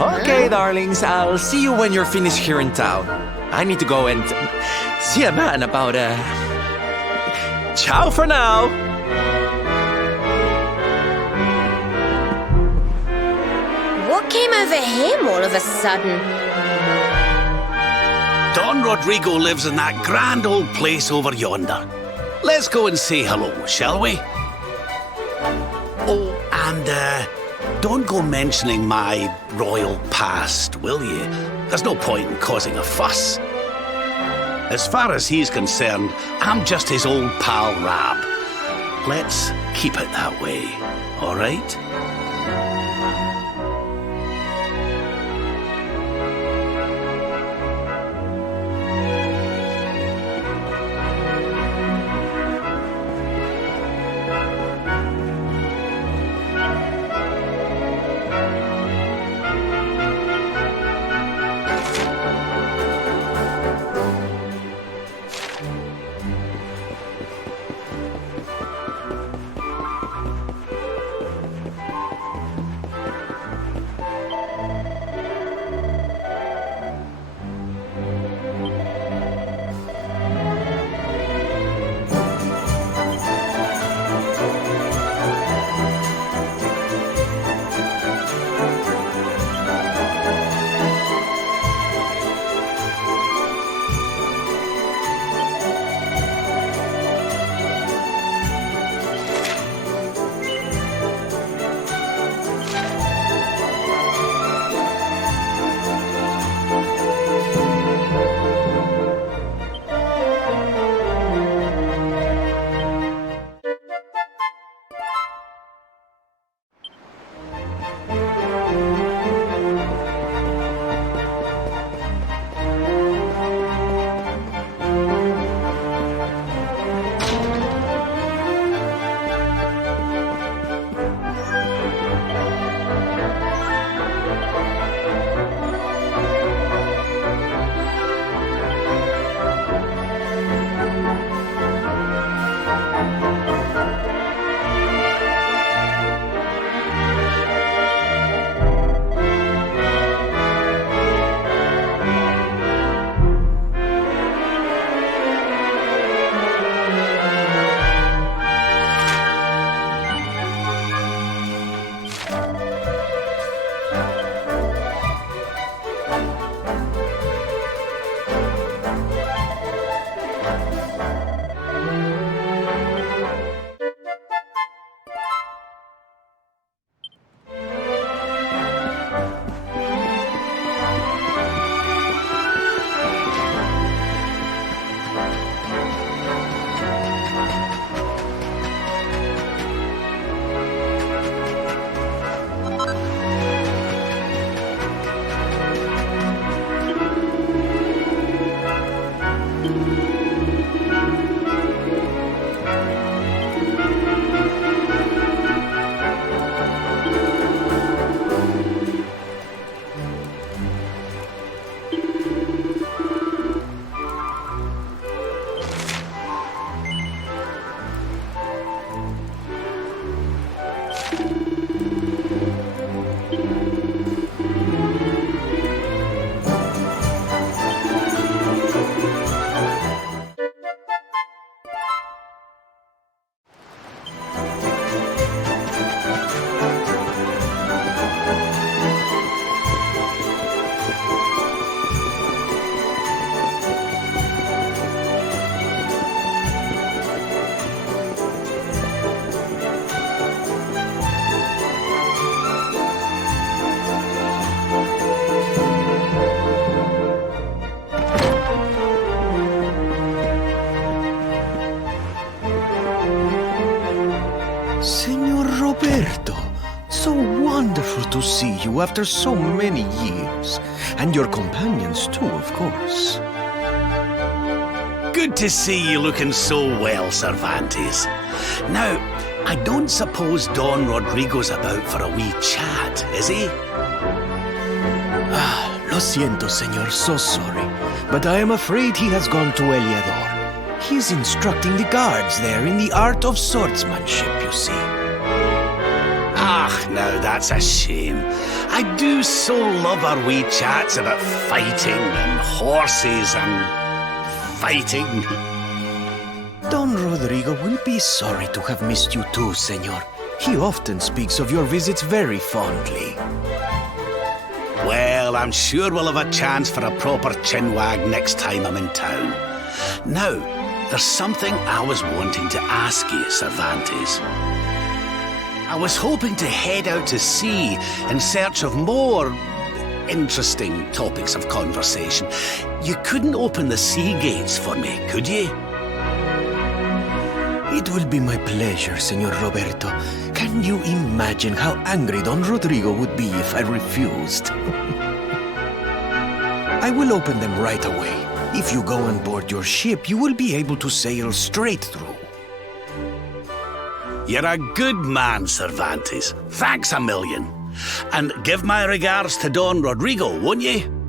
Okay, darlings, I'll see you when you're finished here in town. I need to go and see a man about ciao for now! What came over him all of a sudden? Don Rodrigo lives in that grand old place over yonder. Let's go and say hello, shall we? Oh, and don't go mentioning my royal past, will you? There's no point in causing a fuss. As far as he's concerned, I'm just his old pal Rab. Let's keep it that way, all right? Roberto, so wonderful to see you after so many years. And your companions too, of course. Good to see you looking so well, Cervantes. Now, I don't suppose Don Rodrigo's about for a wee chat, is he? Lo siento, señor, so sorry. But I am afraid he has gone to Eliador. He's instructing the guards there in the art of swordsmanship, you see. Ah, now that's a shame. I do so love our wee chats about fighting and horses and fighting. Don Rodrigo will be sorry to have missed you too, señor. He often speaks of your visits very fondly. Well, I'm sure we'll have a chance for a proper chinwag next time I'm in town. Now, there's something I was wanting to ask you, Cervantes. I was hoping to head out to sea in search of more interesting topics of conversation. You couldn't open the sea gates for me, could you? It will be my pleasure, Señor Roberto. Can you imagine how angry Don Rodrigo would be if I refused? I will open them right away. If you go on board your ship, you will be able to sail straight through. You're a good man, Cervantes. Thanks a million. And give my regards to Don Rodrigo, won't you?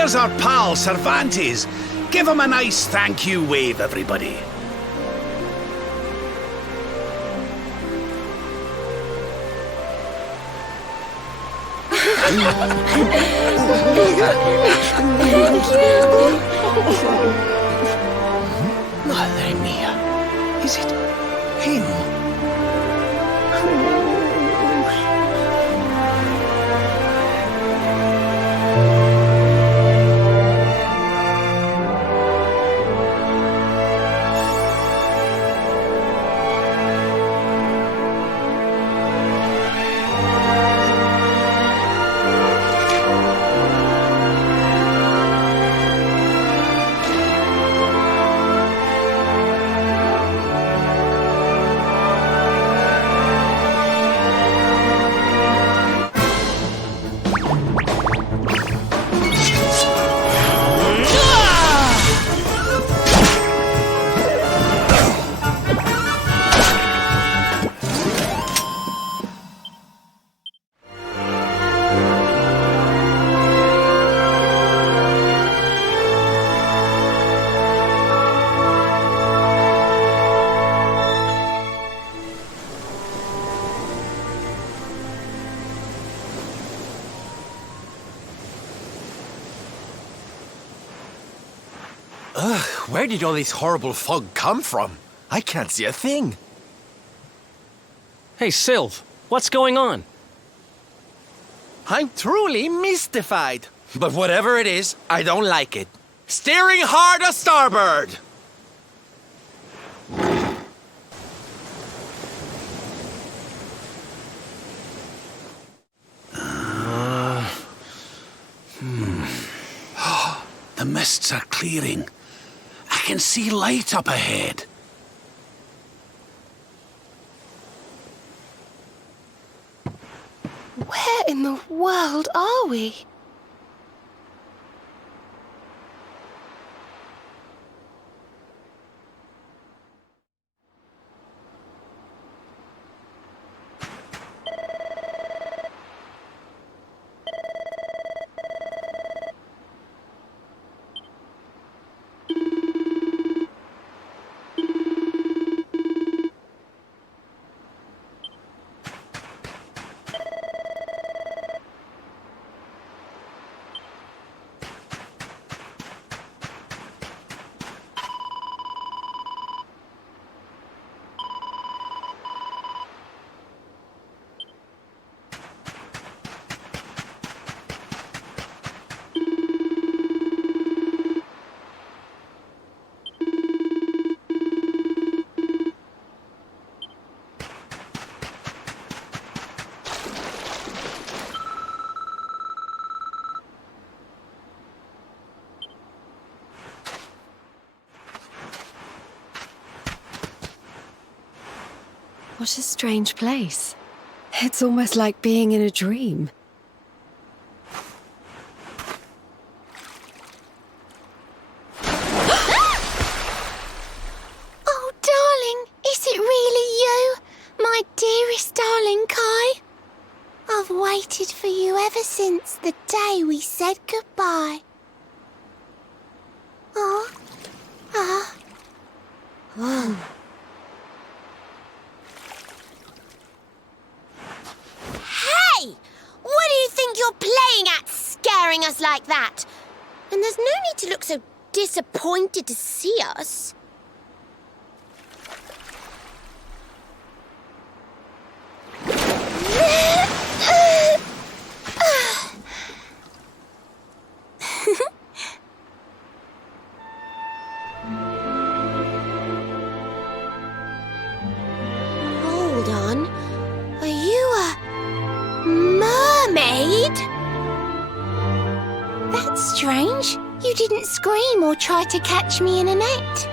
there's our pal, Cervantes. Give him a nice thank you wave, everybody. Madre mia. Is it him? Where did all this horrible fog come from? I can't see a thing. Hey, Sylv, what's going on? I'm truly mystified. But whatever it is, I don't like it. Steering hard a starboard! The mists are clearing. I can see light up ahead. Where in the world are we? What a strange place. It's almost like being in a dream. Oh, darling, is it really you? My dearest darling Kai? I've waited for you ever since the day we said goodbye. Oh. Hey! What do you think you're playing at, scaring us like that? And there's no need to look so disappointed to see us. Hold on. Are you a mermaid? That's strange. You didn't scream or try to catch me in a net.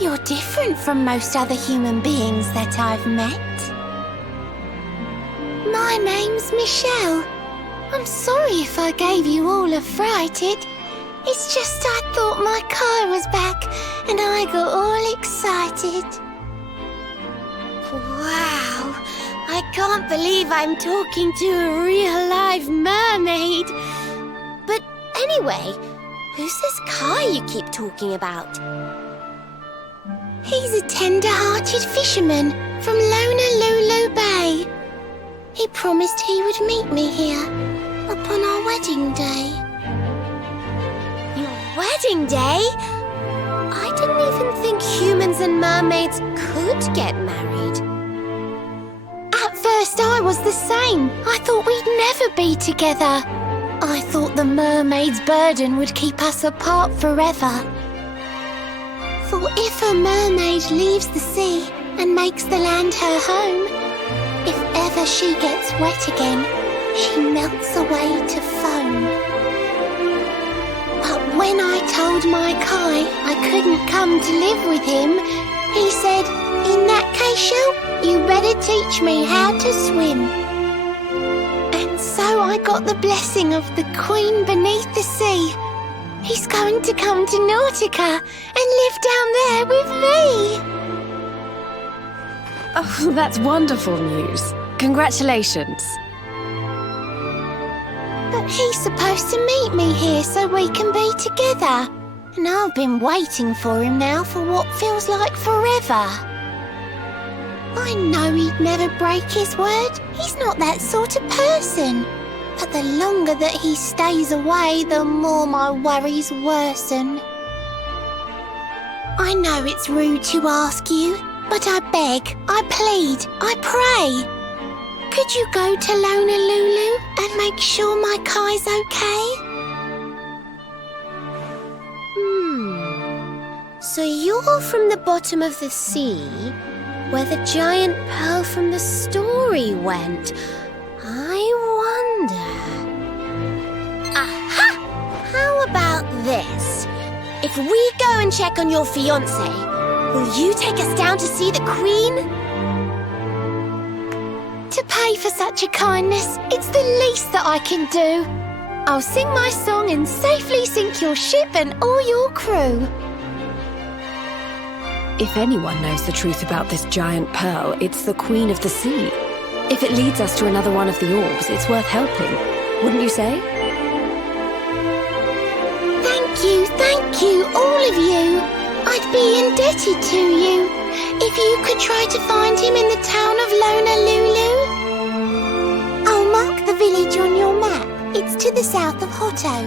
You're different from most other human beings that I've met. My name's Michelle. I'm sorry if I gave you all a fright. It's just I thought my car was back and I got all excited. Wow, I can't believe I'm talking to a real live mermaid. But Anyway, who's this Kai you keep talking about? He's a tender-hearted fisherman from Honolulu Bay. He promised he would meet me here upon our wedding day. Your wedding day? I didn't even think humans and mermaids could get married. At first I was the same. I thought we'd never be together. I thought the mermaid's burden would keep us apart forever. For if a mermaid leaves the sea and makes the land her home, if ever she gets wet again, she melts away to foam. But when I told my Kai I couldn't come to live with him, he said, "In that case, Shell, you better teach me how to swim." And so I got the blessing of the Queen beneath the sea. He's going to come to Nautica and live down there with me. Oh, that's wonderful news. Congratulations. But he's supposed to meet me here so we can be together. And I've been waiting for him now for what feels like forever. I know he'd never break his word. He's not that sort of person. But the longer that he stays away, the more my worries worsen. I know it's rude to ask you, but I beg, I plead, I pray. Could you go to Honolulu and make sure my Kai's okay? So you're from the bottom of the sea, where the giant pearl from the story went. I wonder... Aha! How about this? If we go and check on your fiancé, will you take us down to see the Queen? To pay for such a kindness, it's the least that I can do. I'll sing my song and safely sink your ship and all your crew. If anyone knows the truth about this giant pearl, it's the Queen of the Sea. If it leads us to another one of the orbs, it's worth helping. Wouldn't you say? Thank you, all of you. I'd be indebted to you. If you could try to find him in the town of Honolulu. I'll mark the village on your map. It's to the south of Hotto,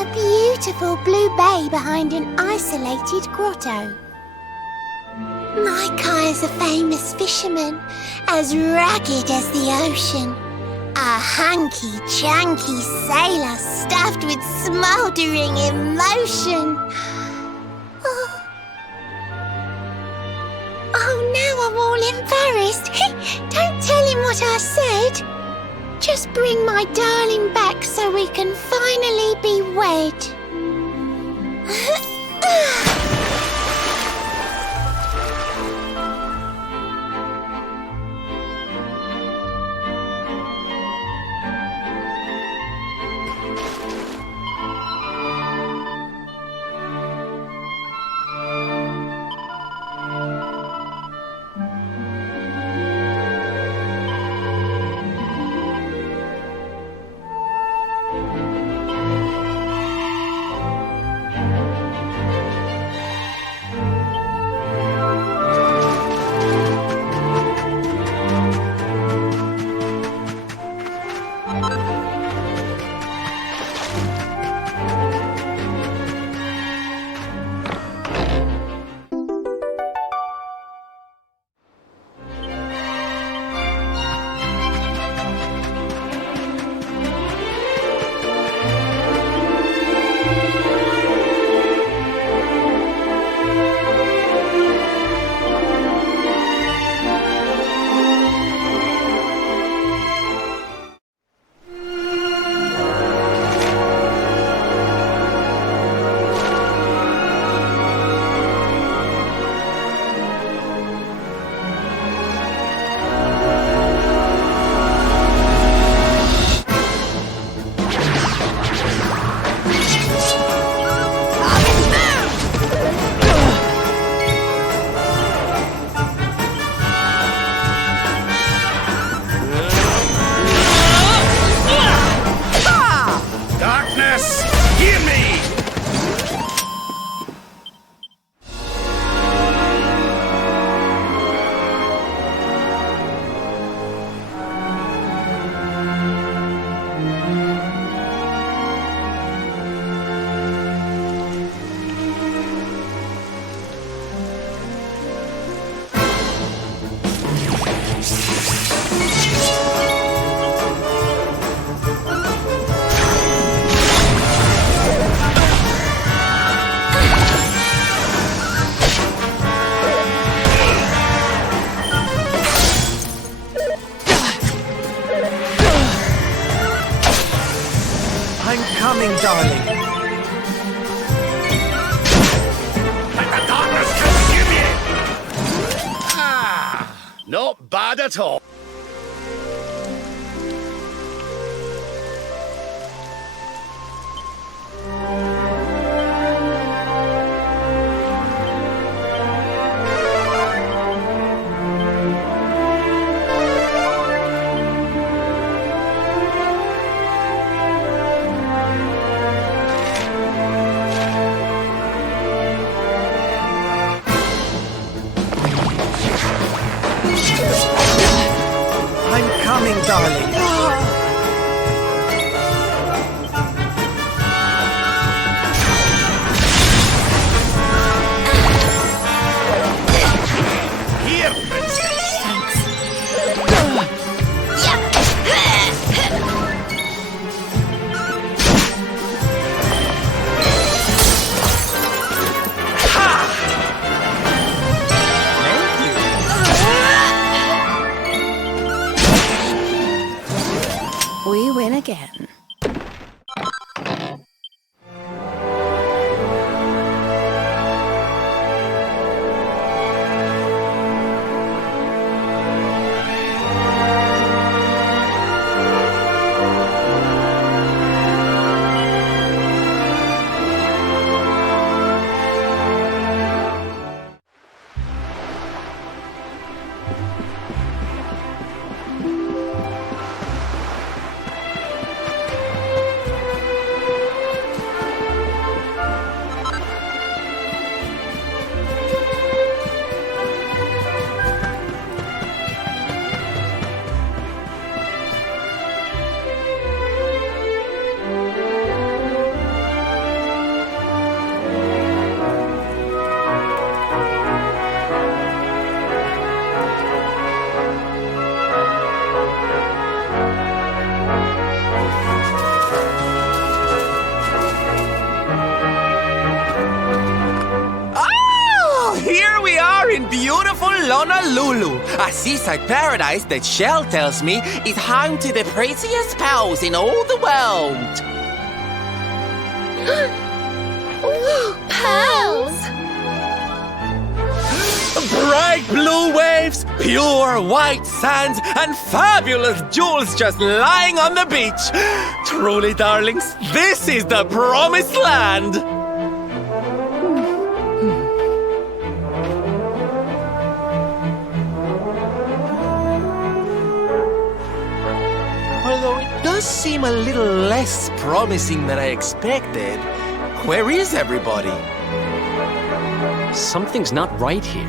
a beautiful blue bay behind an isolated grotto. My Kai is a famous fisherman, as rugged as the ocean. A hanky-janky sailor stuffed with smouldering emotion. Oh, now I'm all embarrassed. Don't tell him what I said. Just bring my darling back so we can finally be wed. darling. Not bad at all. I'm coming, darling. Here, princess. We win again. In beautiful Honolulu, a seaside paradise that Shell tells me is home to the prettiest pearls in all the world. Pearls! Bright blue waves, pure white sands, and fabulous jewels just lying on the beach. Truly, darlings, this is the promised land. Although it does seem a little less promising than I expected. Where is everybody? Something's not right here.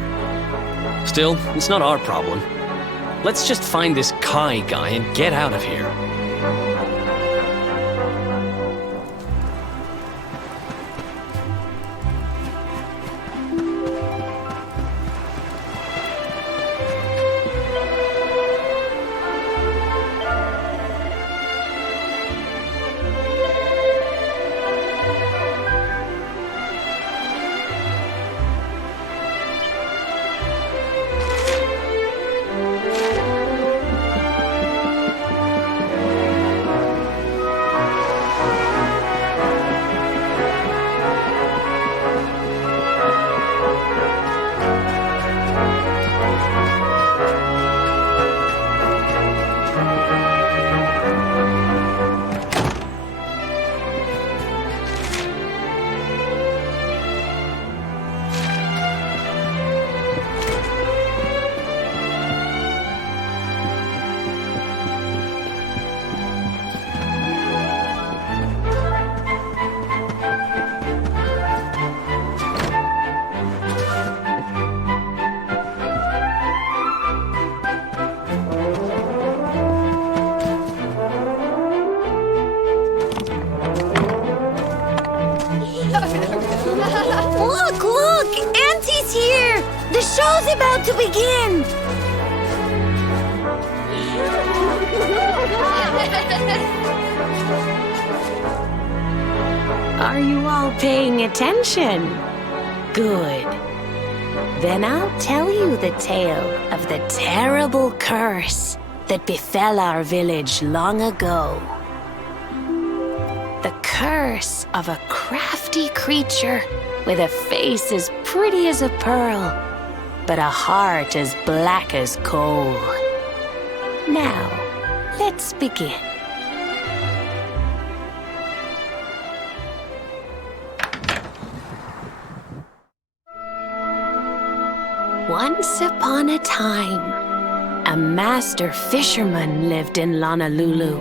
Still, it's not our problem. Let's just find this Kai guy and get out of here. Look! Auntie's here! The show's about to begin! Are you all paying attention? Good. Then I'll tell you the tale of the terrible curse that befell our village long ago. The curse of a crafty creature with a face as pretty as a pearl, but a heart as black as coal. Now, let's begin. Once upon a time, a master fisherman lived in Honolulu.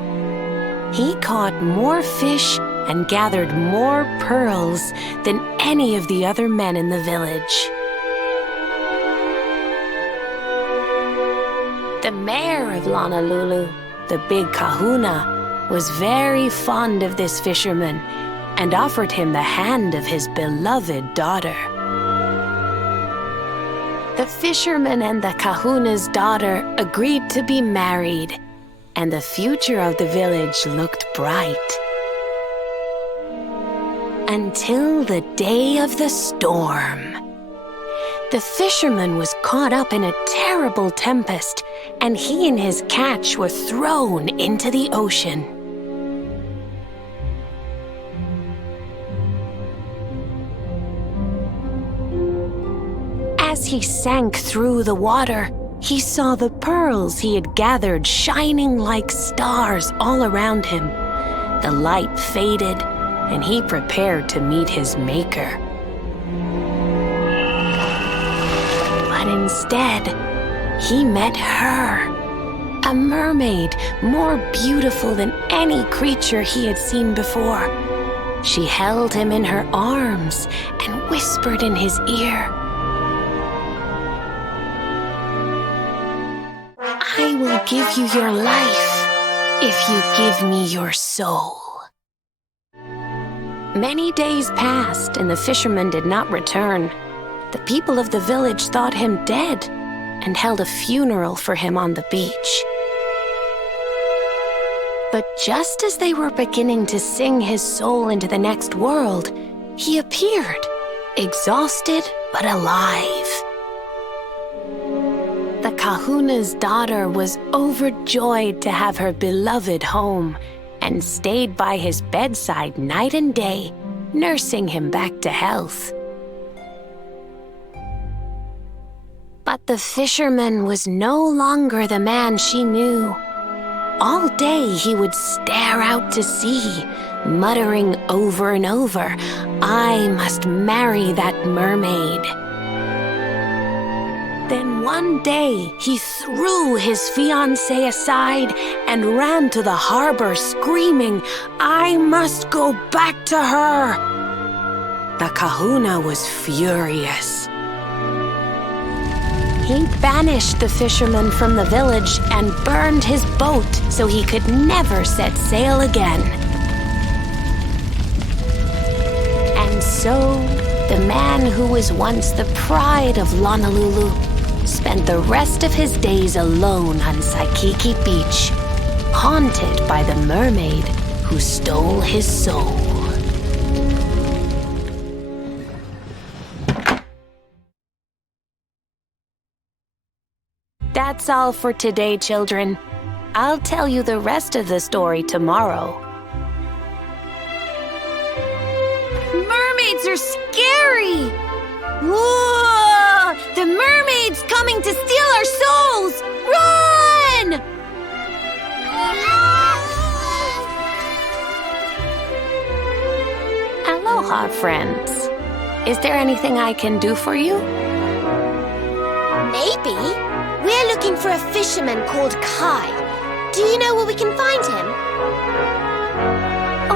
He caught more fish and gathered more pearls than any of the other men in the village. The mayor of Honolulu, the big kahuna, was very fond of this fisherman and offered him the hand of his beloved daughter. The fisherman and the kahuna's daughter agreed to be married, and the future of the village looked bright. Until the day of the storm. The fisherman was caught up in a terrible tempest, and he and his catch were thrown into the ocean. As he sank through the water, he saw the pearls he had gathered shining like stars all around him. The light faded, and he prepared to meet his maker. But instead, he met her, a mermaid more beautiful than any creature he had seen before. She held him in her arms and whispered in his ear, "I will give you your life if you give me your soul." Many days passed, and the fisherman did not return. The people of the village thought him dead and held a funeral for him on the beach. But just as they were beginning to sing his soul into the next world, he appeared, exhausted but alive. The kahuna's daughter was overjoyed to have her beloved home and stayed by his bedside night and day, nursing him back to health. But the fisherman was no longer the man she knew. All day he would stare out to sea, muttering over and over, "I must marry that mermaid." Then one day, he threw his fiancée aside and ran to the harbor screaming, "I must go back to her!" The kahuna was furious. He banished the fisherman from the village and burned his boat so he could never set sail again. And so, the man who was once the pride of Honolulu spent the rest of his days alone on Saikiki Beach, haunted by the mermaid who stole his soul. That's all for today, children. I'll tell you the rest of the story tomorrow. Mermaids are scary! Whoa! The mermaid's coming to steal our souls! Run! Aloha, friends. Is there anything I can do for you? Maybe. We're looking for a fisherman called Kai. Do you know where we can find him?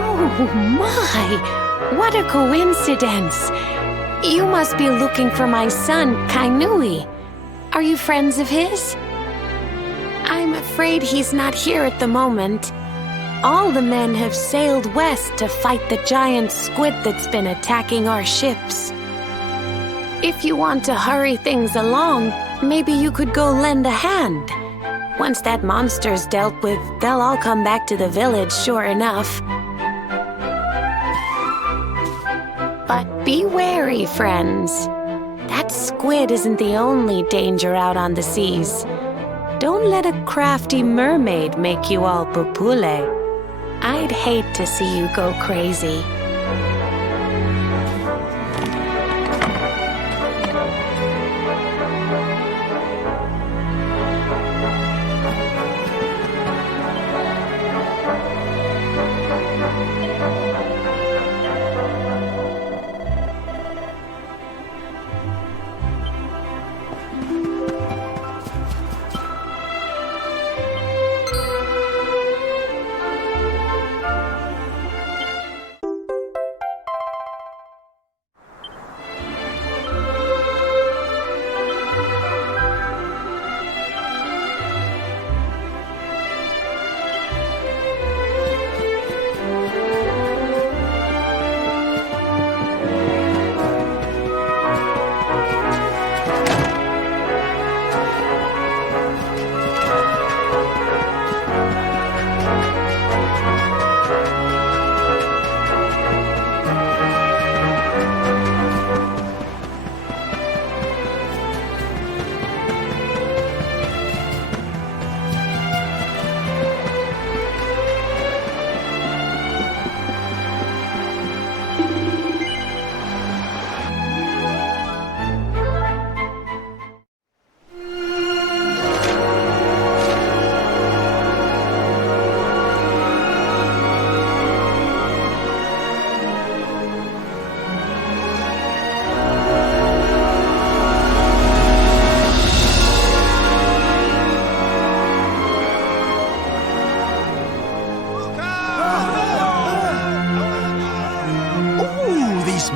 Oh my! What a coincidence! You must be looking for my son, Kainui. Are you friends of his? I'm afraid he's not here at the moment. All the men have sailed west to fight the giant squid that's been attacking our ships. If you want to hurry things along, maybe you could go lend a hand. Once that monster's dealt with, they'll all come back to the village, sure enough. But be wary, friends. That squid isn't the only danger out on the seas. Don't let a crafty mermaid make you all pupule. I'd hate to see you go crazy.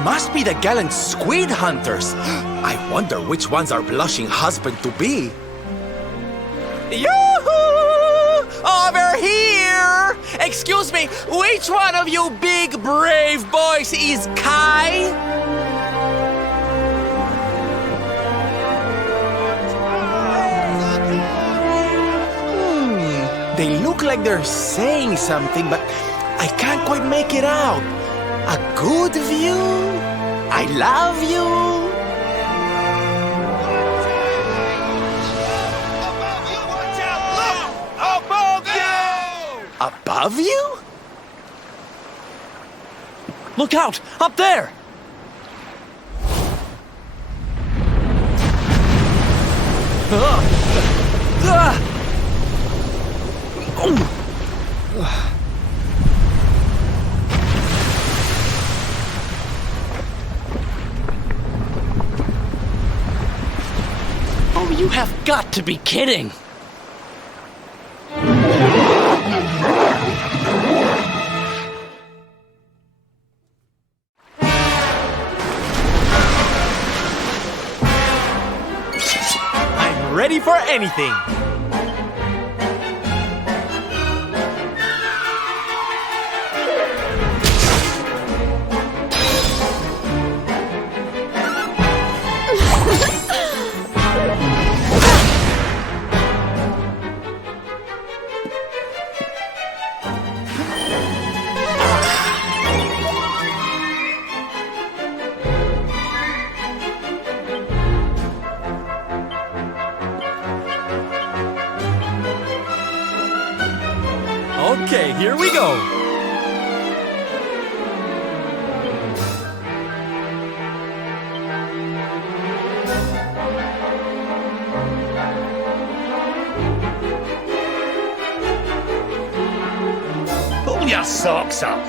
Must be the gallant squid hunters. I wonder which one's our blushing husband to be. Yoo-hoo! Over here! Excuse me, which one of you big brave boys is Kai? They look like they're saying something, but I can't quite make it out. A good view? I love you? Above you! Above you? Look out! Up there! Oh, you have got to be kidding! I'm ready for anything. Okay, here we go. Pull your socks up.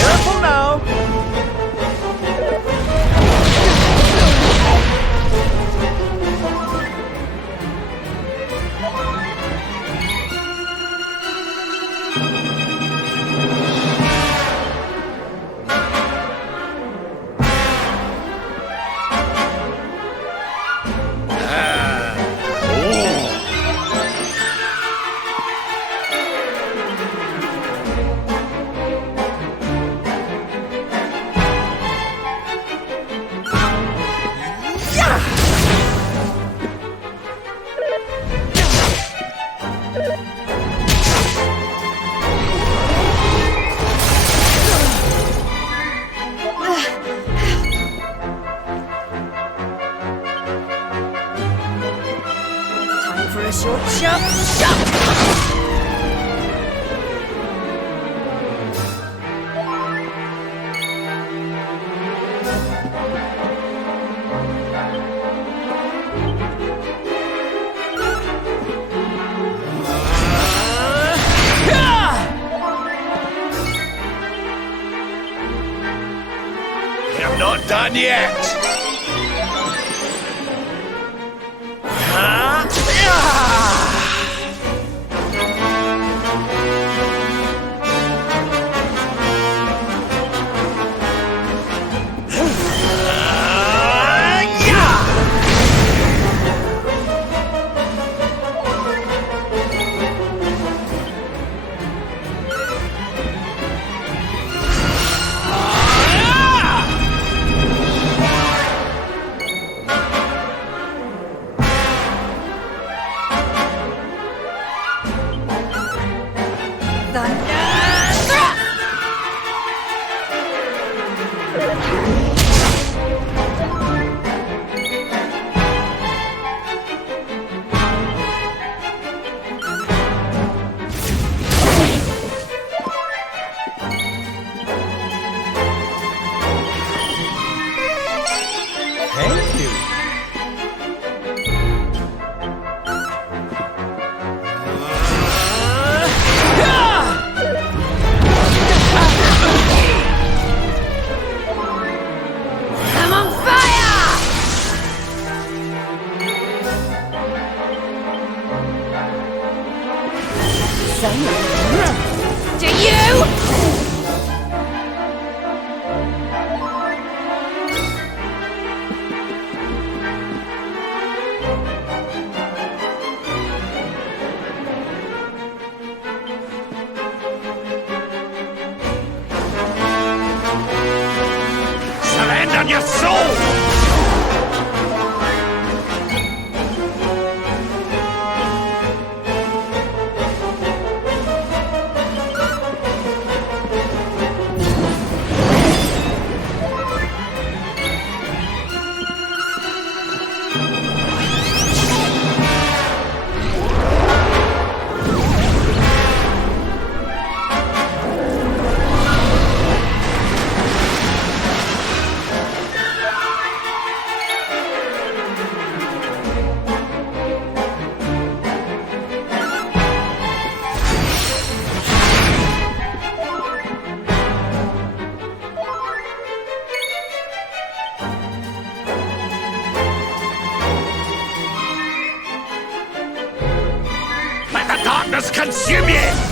Careful now. Where's your jump shot? I'm not done yet. Do you? Surrender your soul! Let the darkness consume you!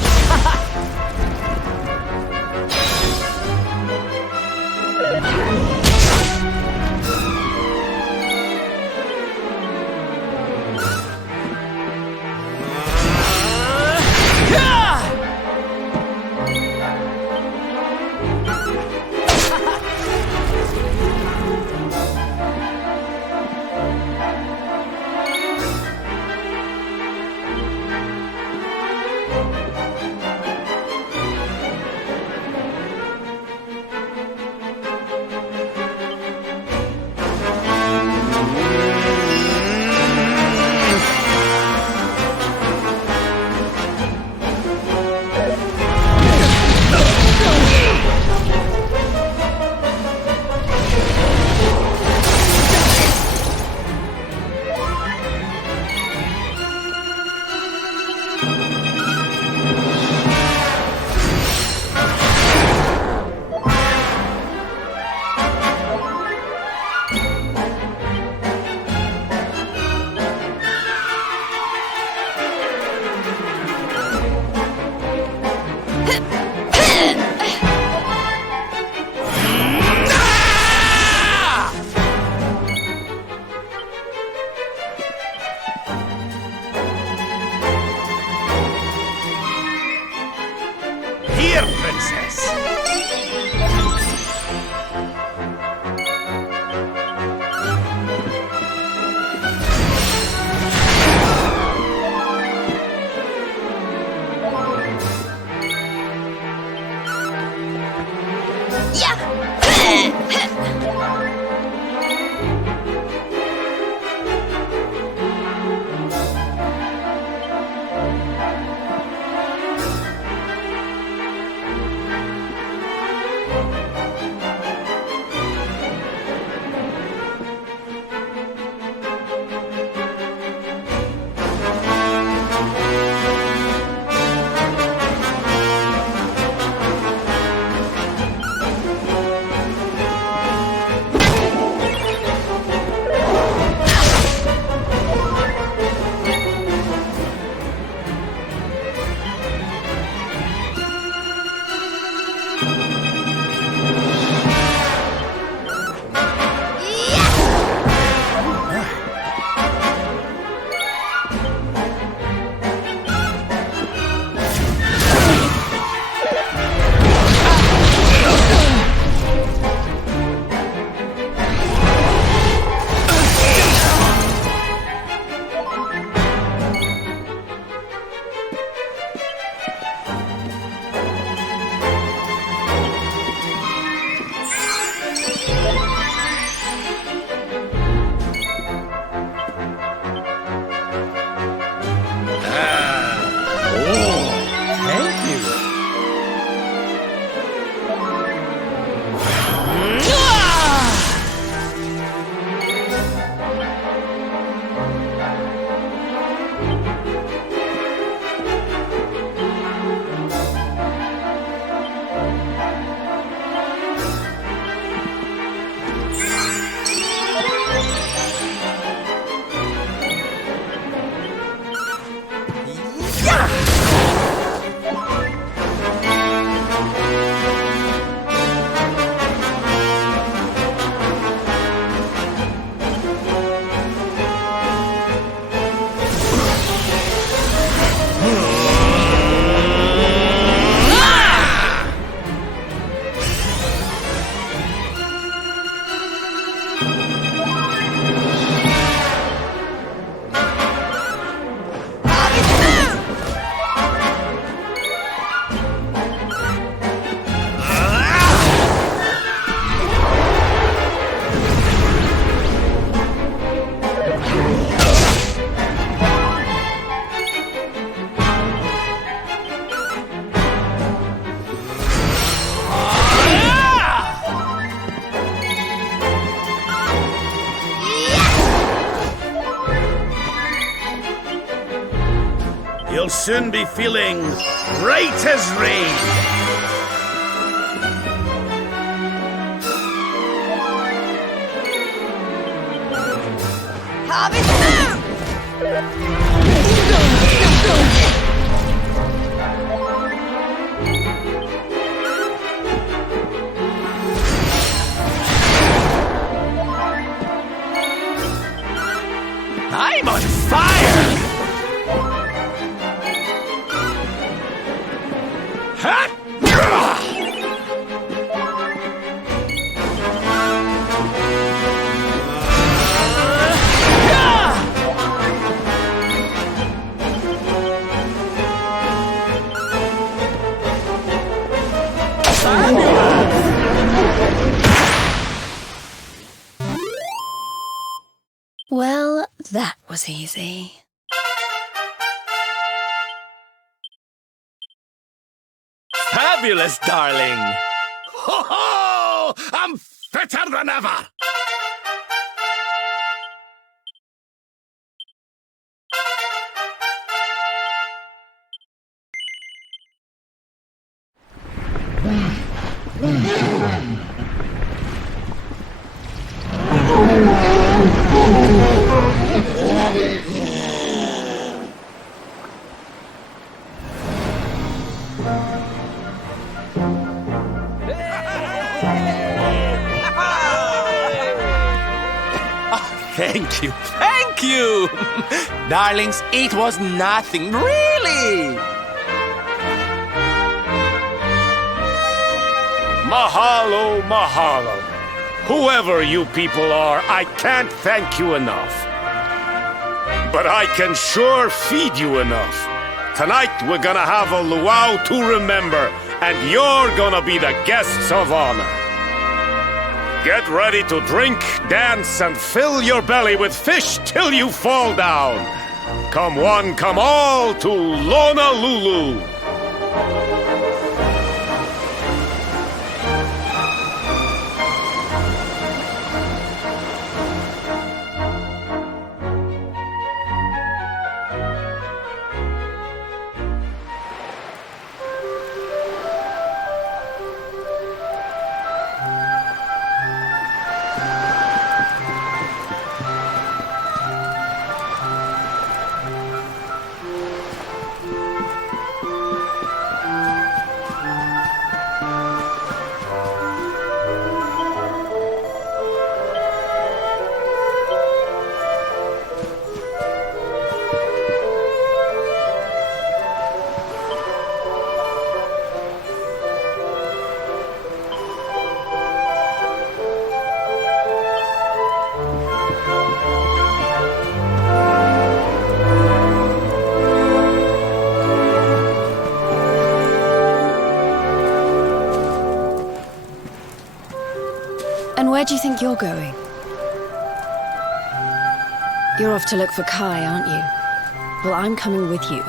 will soon be feeling right as rain. Harvest moon! I'm on fire! Ha! Well, that was easy. Fabulous, darling! Ho ho! I'm fitter than ever! Thank you, thank you! Darlings, it was nothing, really! Mahalo, mahalo. Whoever you people are, I can't thank you enough. But I can sure feed you enough. Tonight we're gonna have a luau to remember, and you're gonna be the guests of honor. Get ready to drink, dance, and fill your belly with fish till you fall down. Come one, come all to Lona Lulu. And where do you think you're going? You're off to look for Kai, aren't you? Well, I'm coming with you.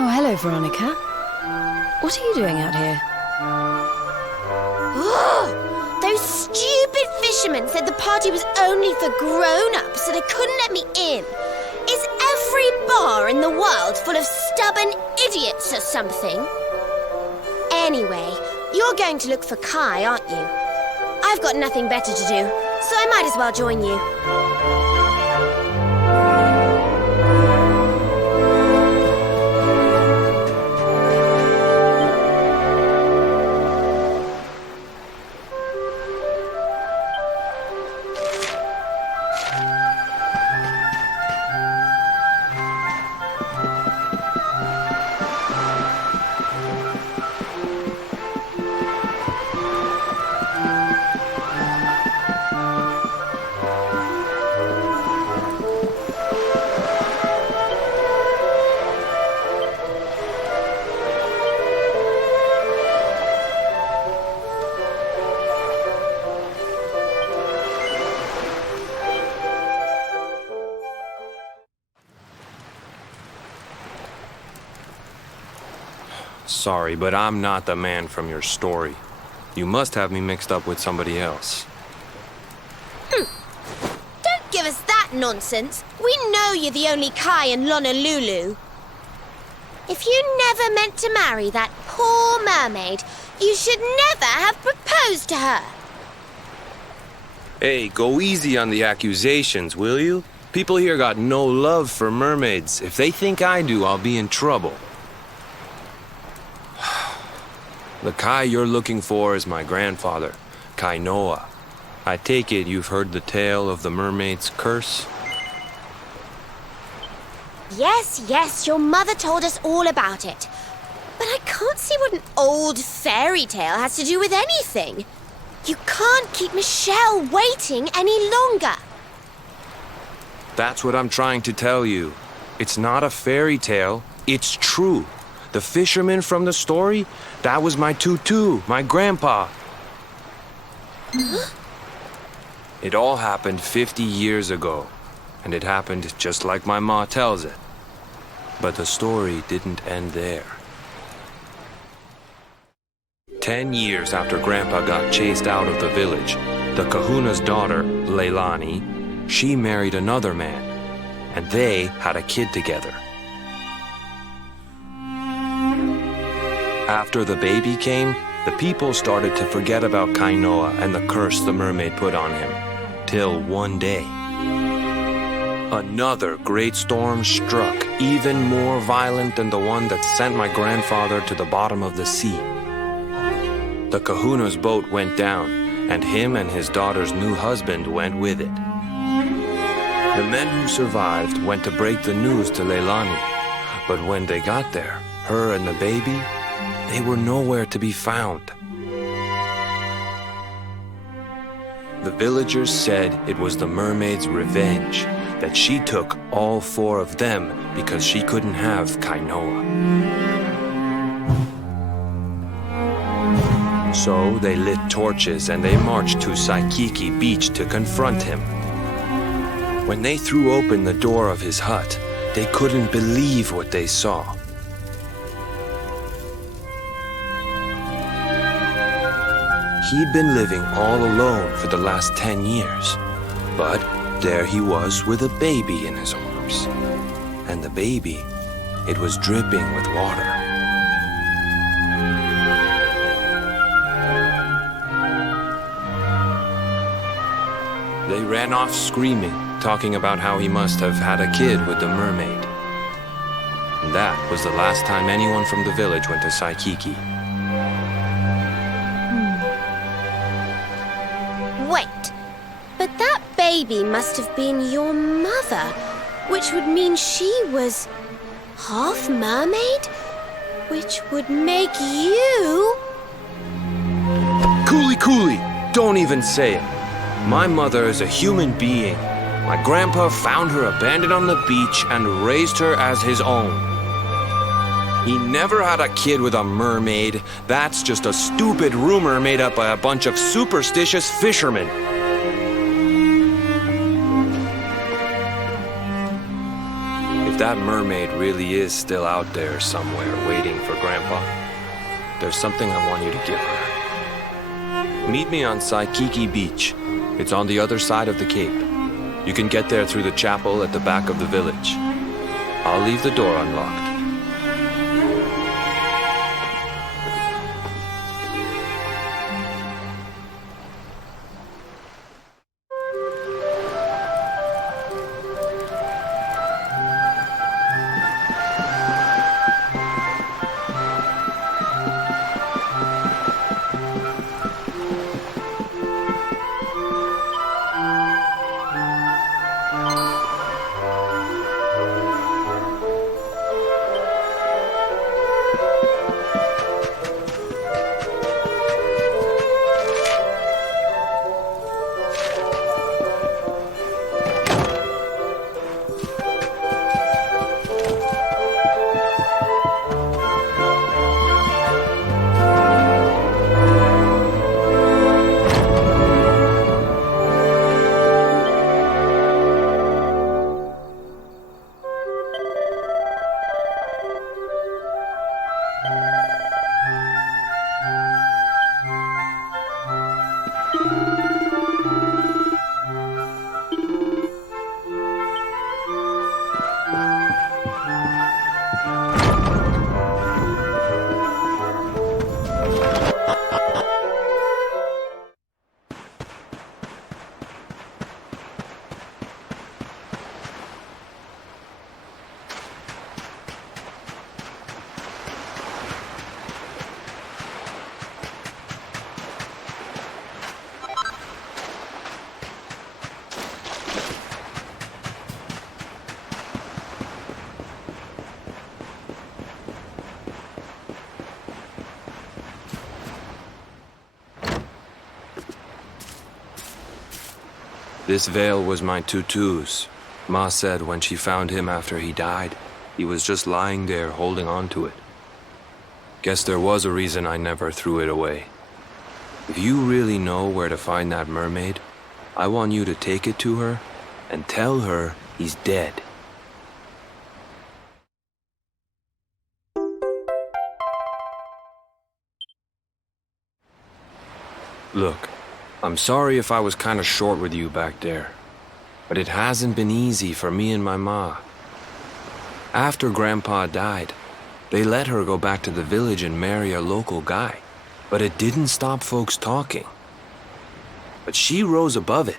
Oh, hello, Veronica. What are you doing out here? Those stupid fishermen said the party was only for grown-ups, so they couldn't let me in. Is every bar in the world full of stubborn idiots or something? Anyway, you're going to look for Kai, aren't you? I've got nothing better to do, so I might as well join you. Sorry, but I'm not the man from your story. You must have me mixed up with somebody else. Don't give us that nonsense. We know you're the only Kai in Honolulu. If you never meant to marry that poor mermaid, you should never have proposed to her. Hey, go easy on the accusations, will you? People here got no love for mermaids. If they think I do, I'll be in trouble. The Kai you're looking for is my grandfather, Kainoa. I take it you've heard the tale of the mermaid's curse? Yes, your mother told us all about it. But I can't see what an old fairy tale has to do with anything. You can't keep Michelle waiting any longer. That's what I'm trying to tell you. It's not a fairy tale, it's true. The fisherman from the story, that was my tutu, my grandpa. It all happened 50 years ago, and it happened just like my ma tells it. But the story didn't end there. 10 years after Grandpa got chased out of the village, the kahuna's daughter, Leilani, she married another man, and they had a kid together. After the baby came, the people started to forget about Kainoa and the curse the mermaid put on him. Till one day, another great storm struck, even more violent than the one that sent my grandfather to the bottom of the sea. The kahuna's boat went down, and him and his daughter's new husband went with it. The men who survived went to break the news to Leilani, but when they got there, her and the baby, they were nowhere to be found. The villagers said it was the mermaid's revenge, that she took all 4 of them because she couldn't have Kainoa. So they lit torches and they marched to Saikiki Beach to confront him. When they threw open the door of his hut, they couldn't believe what they saw. He'd been living all alone for the last 10 years, but there he was with a baby in his arms. And the baby, it was dripping with water. They ran off screaming, talking about how he must have had a kid with the mermaid. And that was the last time anyone from the village went to Saikiki. Wait, but that baby must have been your mother, which would mean she was half mermaid, which would make you... Cooley, don't even say it. My mother is a human being. My grandpa found her abandoned on the beach and raised her as his own. He never had a kid with a mermaid. That's just a stupid rumor made up by a bunch of superstitious fishermen. If that mermaid really is still out there somewhere waiting for Grandpa, there's something I want you to give her. Meet me on Saikiki Beach. It's on the other side of the cape. You can get there through the chapel at the back of the village. I'll leave the door unlocked. This veil was my tutu's. Ma said when she found him after he died, he was just lying there holding on to it. Guess there was a reason I never threw it away. If you really know where to find that mermaid, I want you to take it to her and tell her he's dead. Look, I'm sorry if I was kind of short with you back there, but it hasn't been easy for me and my ma. After Grandpa died, they let her go back to the village and marry a local guy, but it didn't stop folks talking. But she rose above it,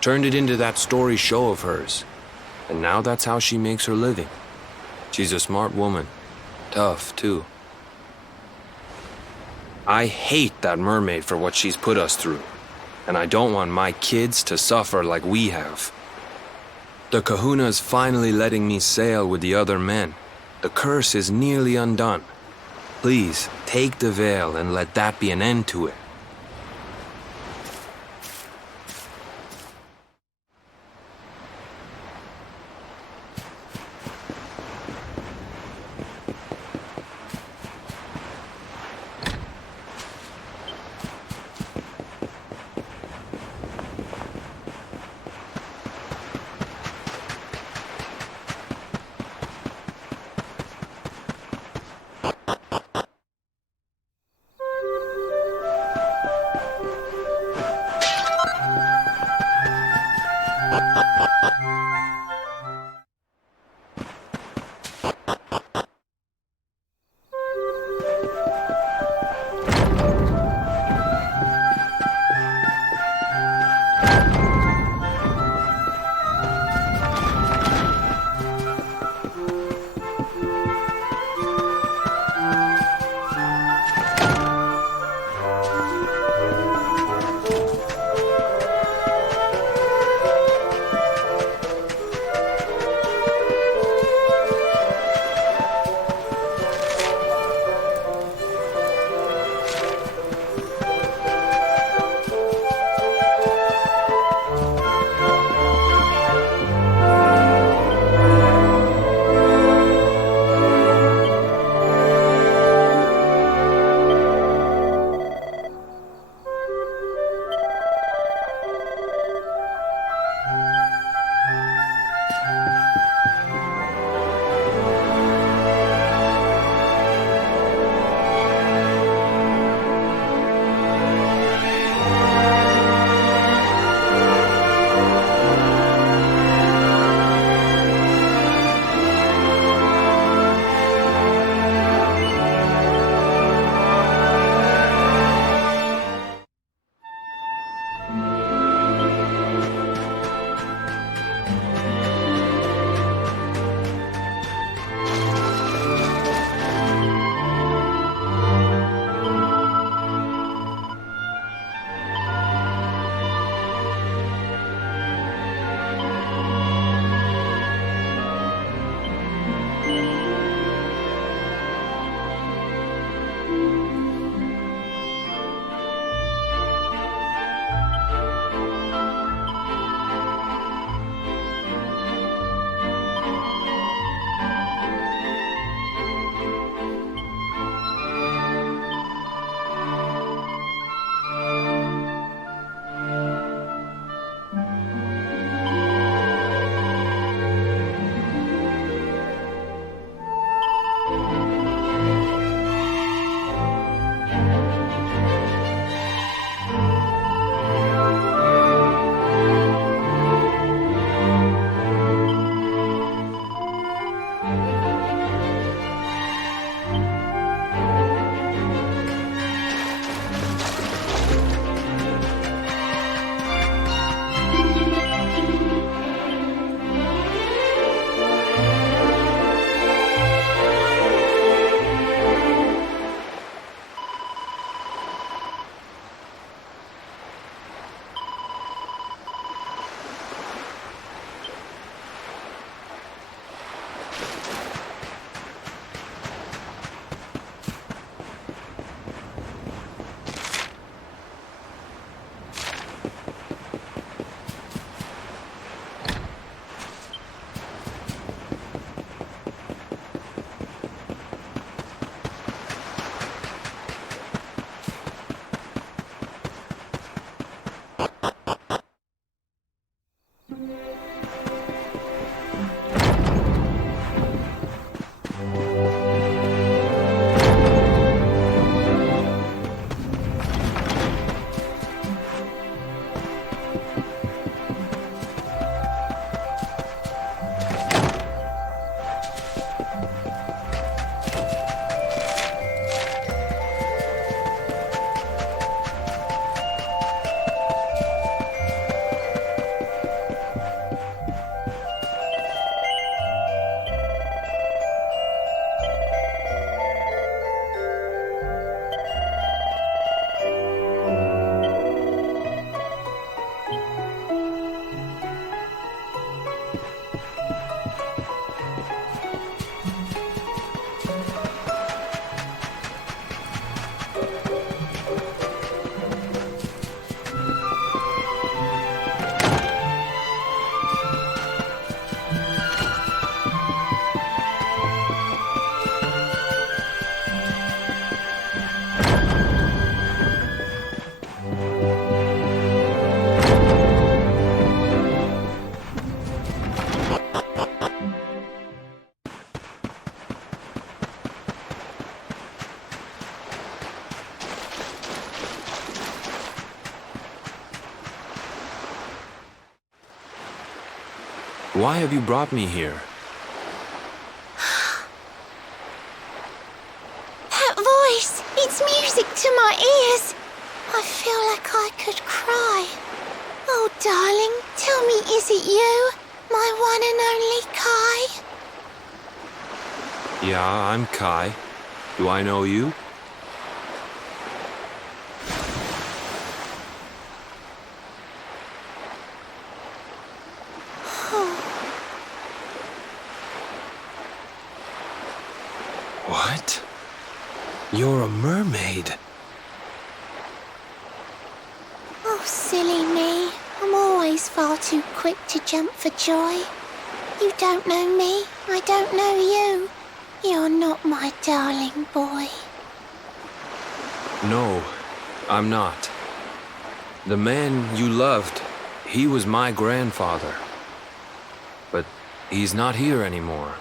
turned it into that story show of hers, and now that's how she makes her living. She's a smart woman, tough too. I hate that mermaid for what she's put us through, and I don't want my kids to suffer like we have. The kahuna's finally letting me sail with the other men. The curse is nearly undone. Please, take the veil and let that be an end to it. Why have you brought me here? That voice! It's music to my ears! I feel like I could cry. Oh, darling, tell me, is it you? My one and only Kai? Yeah, I'm Kai. Do I know you? What? You're a mermaid. Oh, silly me. I'm always far too quick to jump for joy. You don't know me, I don't know you. You're not my darling boy. No, I'm not. The man you loved, he was my grandfather. But he's not here anymore.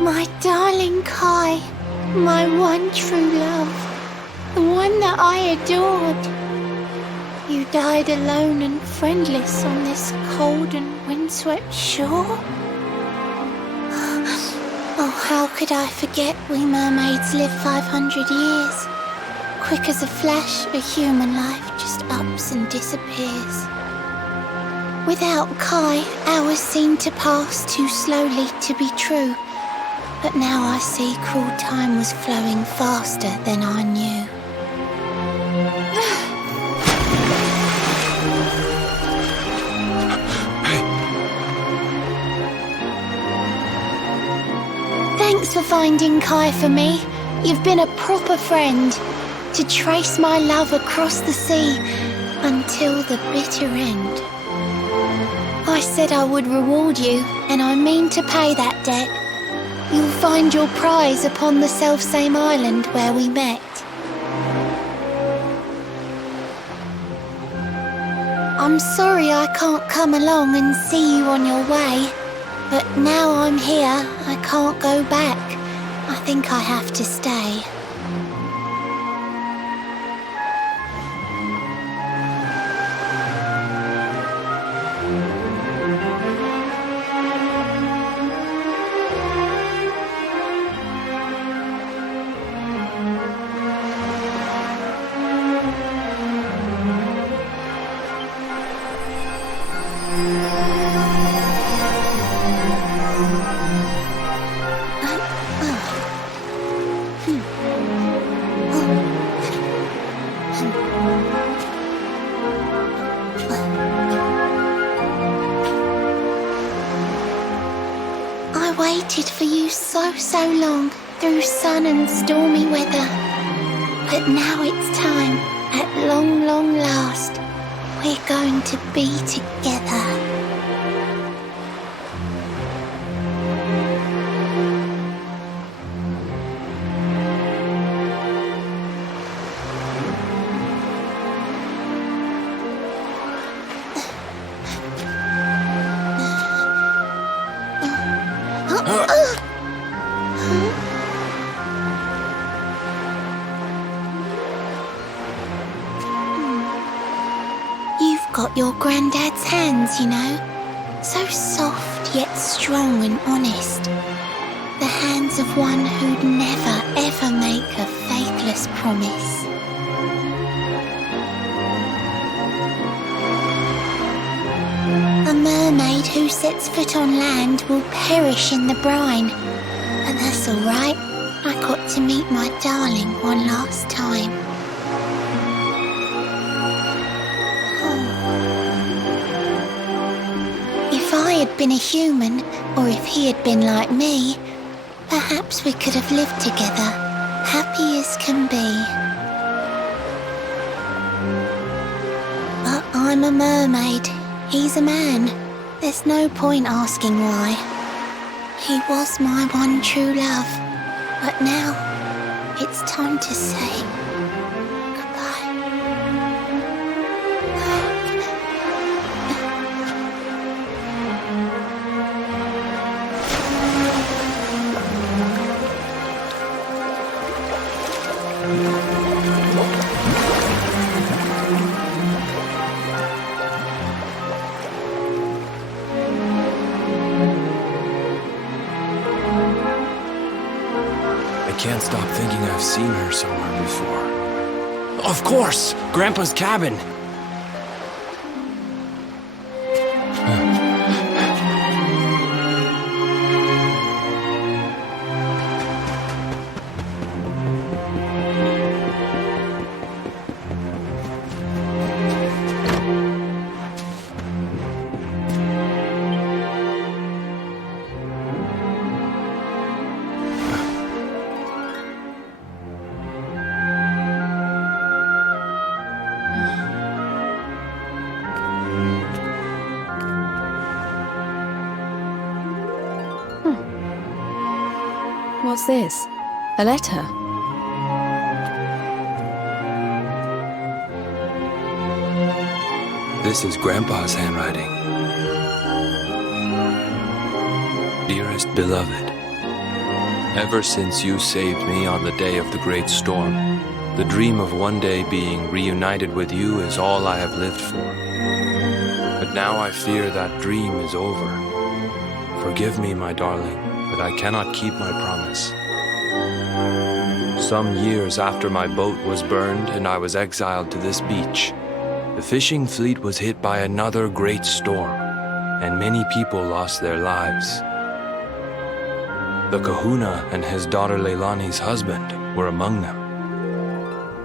My darling Kai, my one true love, the one that I adored. You died alone and friendless on this cold and windswept shore. Oh, how could I forget we mermaids live 500 years? Quick as a flash, a human life just ups and disappears. Without Kai, hours seem to pass too slowly to be true. But now I see cruel time was flowing faster than I knew. Thanks for finding Kai for me. You've been a proper friend. To trace my love across the sea until the bitter end. I said I would reward you, and I mean to pay that debt. You'll find your prize upon the selfsame island where we met. I'm sorry I can't come along and see you on your way, but now I'm here, I can't go back. I think I have to stay. I waited for you so long, through sun and stormy weather. But now it's time, at long last, we're going to be together. You've got your granddad's hands, you know. So soft yet strong and honest. The hands of one who'd never ever make a faithless promise. A mermaid who sets foot on land will perish in the brine. But that's alright. I got to meet my darling one last time. If I had been a human, or if he had been like me, perhaps we could have lived together, happy as can be. But I'm a mermaid, he's a man. There's no point asking why. He was my one true love, but now it's time to say goodbye. can't stop thinking I've seen her somewhere before. Of course! Grandpa's cabin! What's this? A letter? This is Grandpa's handwriting. Dearest beloved, ever since you saved me on the day of the great storm, the dream of one day being reunited with you is all I have lived for. But now I fear that dream is over. Forgive me, my darling, but I cannot keep my promise. Some years after my boat was burned and I was exiled to this beach, the fishing fleet was hit by another great storm, and many people lost their lives. The kahuna and his daughter Leilani's husband were among them.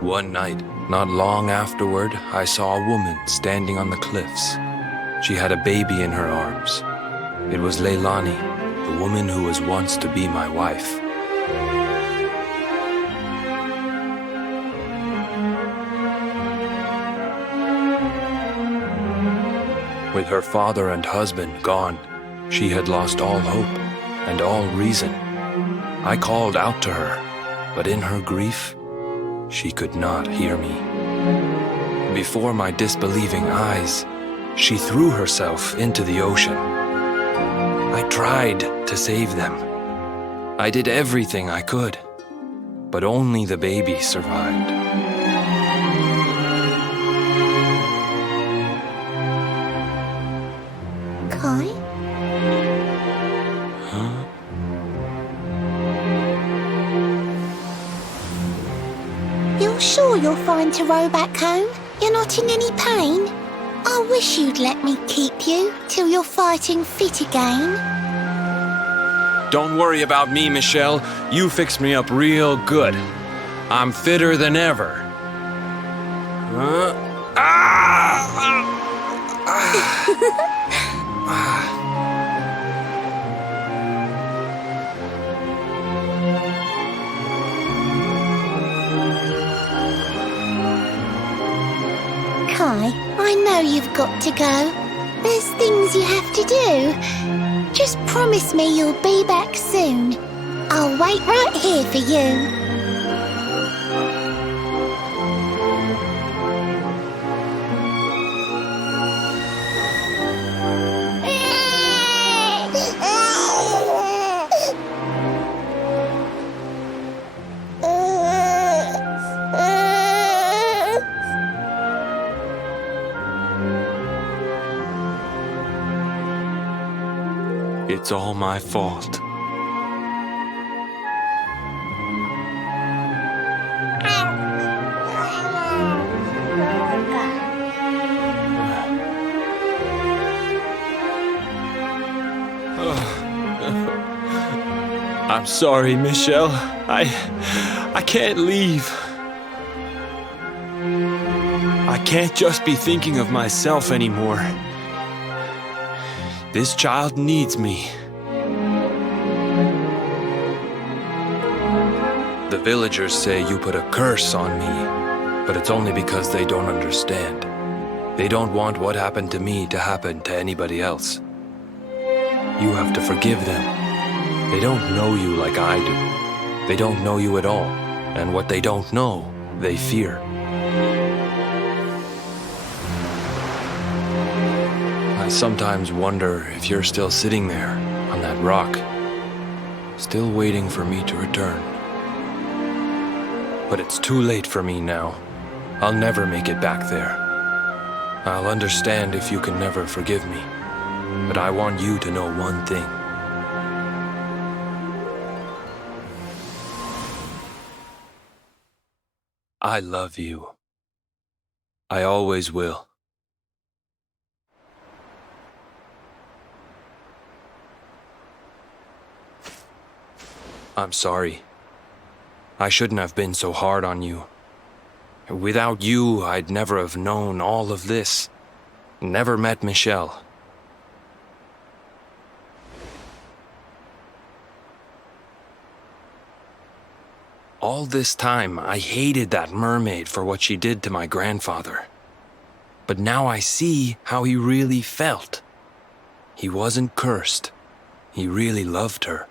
One night, not long afterward, I saw a woman standing on the cliffs. She had a baby in her arms. It was Leilani, the woman who was once to be my wife. With her father and husband gone, she had lost all hope and all reason. I called out to her, but in her grief, she could not hear me. Before my disbelieving eyes, she threw herself into the ocean. I tried to save them. I did everything I could, but only the baby survived. Kai? Huh? You're sure you're fine to row back home? You're not in any pain? I wish you'd let me keep you till you're fighting fit again. Don't worry about me, Michelle. You fixed me up real good. I'm fitter than ever. Kai, I know you've got to go. There's things you have to do. Just promise me you'll be back soon. I'll wait right here for you. It's all my fault. I'm sorry, Michelle. I can't leave. I can't just be thinking of myself anymore. This child needs me. The villagers say you put a curse on me, but it's only because they don't understand. They don't want what happened to me to happen to anybody else. You have to forgive them. They don't know you like I do. They don't know you at all, and what they don't know, they fear. I sometimes wonder if you're still sitting there on that rock, still waiting for me to return. But it's too late for me now. I'll never make it back there. I'll understand if you can never forgive me, but I want you to know one thing. I love you. I always will. I'm sorry. I shouldn't have been so hard on you. Without you, I'd never have known all of this. Never met Michelle. All this time, I hated that mermaid for what she did to my grandfather. But now I see how he really felt. He wasn't cursed. He really loved her.